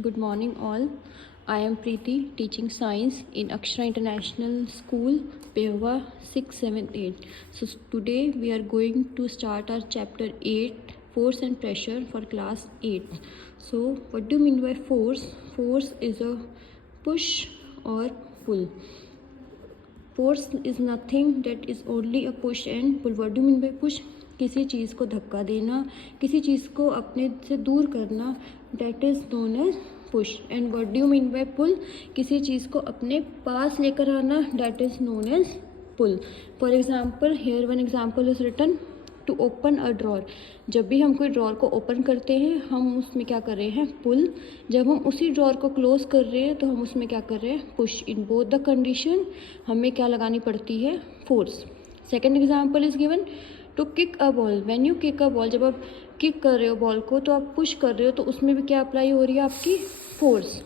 Good morning, all. I am Preeti, teaching science in Akshara International School, Pehowa 678. So, today we are going to start our chapter 8, Force and Pressure, for class 8. So, what do you mean by force? Force is a push or pull. Force is nothing that is only a push and pull. What do you mean by push? किसी चीज़ को धक्का देना, किसी चीज़ को अपने से दूर करना, that is known as push. And what do you mean by pull? किसी चीज़ को अपने पास लेकर आना, that is known as pull. For example, here one example is written to open a drawer. जब भी हम कोई ड्रॉर को ओपन करते हैं हम उसमें क्या कर रहे हैं, पुल. जब हम उसी ड्रॉर को क्लोज कर रहे हैं तो हम उसमें क्या कर रहे हैं, push. In both the condition हमें क्या लगानी पड़ती है, force. Second example is given to kick a ball. When you kick a ball, जब आप किक कर रहे हो बॉल को तो आप पुश कर रहे हो, तो उसमें भी क्या अप्लाई हो रही है, आपकी force.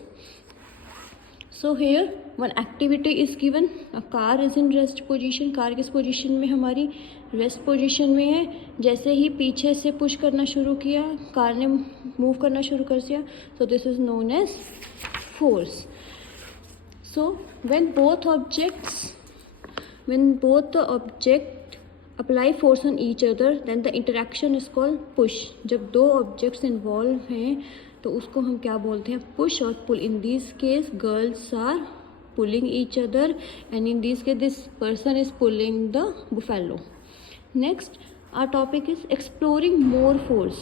So here one activity is given. A car is in rest position. Car किस पोजिशन में, हमारी रेस्ट पोजीशन में है. जैसे ही पीछे से पुश करना शुरू किया, कार ने मूव करना शुरू कर दिया, so this is known as force. So when both the object apply force on each other, then the interaction is called push. जब दो ऑब्जेक्ट्स इन्वॉल्व हैं तो उसको हम क्या बोलते हैं, पुश और pull. In this case girls are pulling each other and in this case this person is pulling the buffalo. Next, our topic is exploring more force.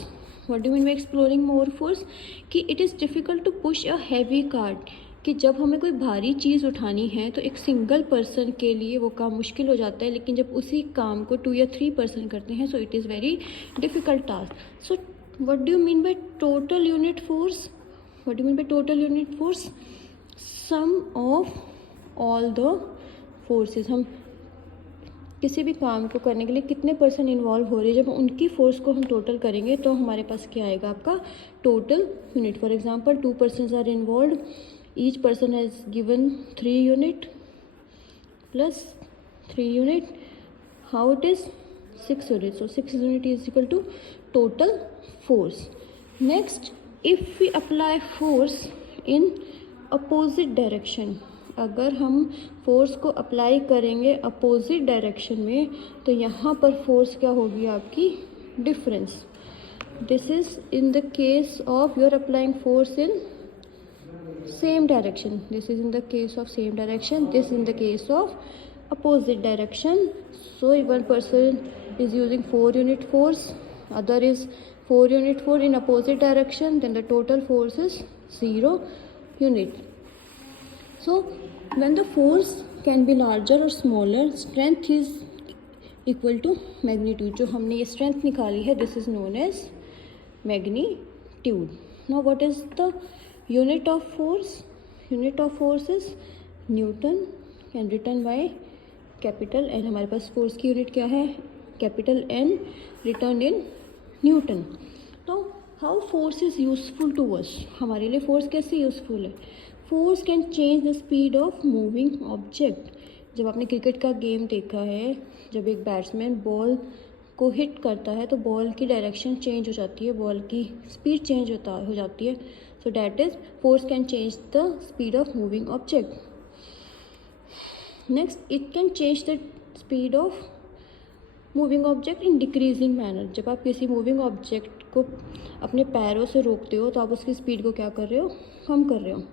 What do you mean by exploring more force? कि it is difficult to push a heavy cart. कि जब हमें कोई भारी चीज़ उठानी है तो एक सिंगल पर्सन के लिए वो काम मुश्किल हो जाता है, लेकिन जब उसी काम को 2 या 3 पर्सन करते हैं so it is very difficult task. So what do you mean by total unit force? What do you mean by total unit force? Sum of all the forces. हम किसी भी काम को करने के लिए कितने पर्सन इन्वॉल्व हो रहे हैं, जब उनकी फोर्स को हम टोटल करेंगे तो हमारे पास क्या आएगा, आपका total unit. For example 2 persons are involve, each person has given 3 unit plus 3 unit, how it is 6 unit. So 6 unit is equal to total force. Next, if we apply force in opposite direction, अगर हम force को apply करेंगे opposite direction में तो यहाँ पर force क्या होगी, आपकी difference. This is in the case of you are applying force in same direction. This is in the case of same direction, this in the case of opposite direction. So one person is using 4 unit force, other is 4 unit force in opposite direction, then the total force is 0 unit. So when the force can be larger or smaller, strength is equal to magnitude. जो हमने ये strength निकाली है, this is known as magnitude. Now what is the unit of force? Unit of force is Newton and written by capital N. हमारे पास force की unit क्या है, capital N written in Newton. तो how force is useful to us? हमारे लिए force कैसे useful है? Force can change the speed of moving object. जब आपने क्रिकेट का गेम देखा है, जब एक बैट्समैन बॉल को हिट करता है तो बॉल की डायरेक्शन चेंज हो जाती है, बॉल की स्पीड चेंज हो जाती है. So that is force can change the speed of moving object. Next, it can change the speed of moving object in decreasing manner. जब आप किसी मूविंग ऑब्जेक्ट को अपने पैरों से रोकते हो तो आप उसकी स्पीड को क्या कर रहे हो, कम कर रहे हो.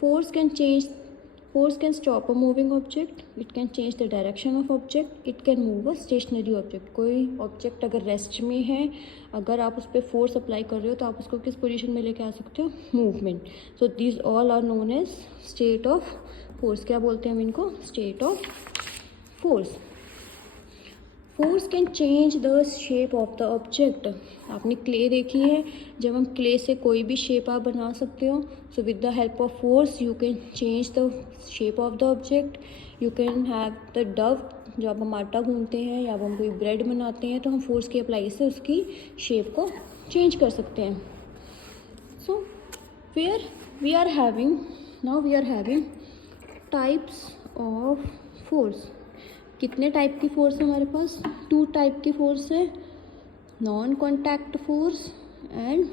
Force can stop a moving object, it can change the direction of object, it can move a stationary object. कोई ऑब्जेक्ट अगर रेस्ट में है, अगर आप उस पर फोर्स अप्लाई कर रहे हो तो आप उसको किस पोजीशन में लेके आ सकते हो, movement. So this all are known as state of force. क्या बोलते हैं हम इनको, state of force. Force can change the shape of the object. आपने क्ले देखी है, जब हम क्ले से कोई भी शेप आप बना सकते हो. So with the help of force you can change the shape of the object. You can have the Dove. जब हम आटा गूंथते हैं या हम कोई ब्रेड बनाते हैं तो हम फोर्स की अप्लाई से उसकी शेप को चेंज कर सकते हैं. So we are having types of force. कितने टाइप की फोर्स है हमारे पास, 2 टाइप की फोर्स है, non contact force and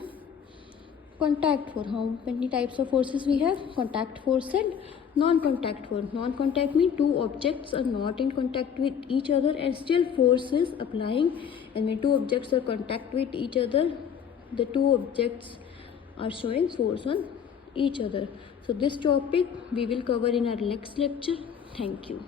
contact force. How many types of forces we have? Contact force and non-contact force. Non-contact means two objects are not in contact with each other and still force is applying, and when two objects are contact with each other, the two objects are showing force on each other. So this topic we will cover in our next lecture. Thank you.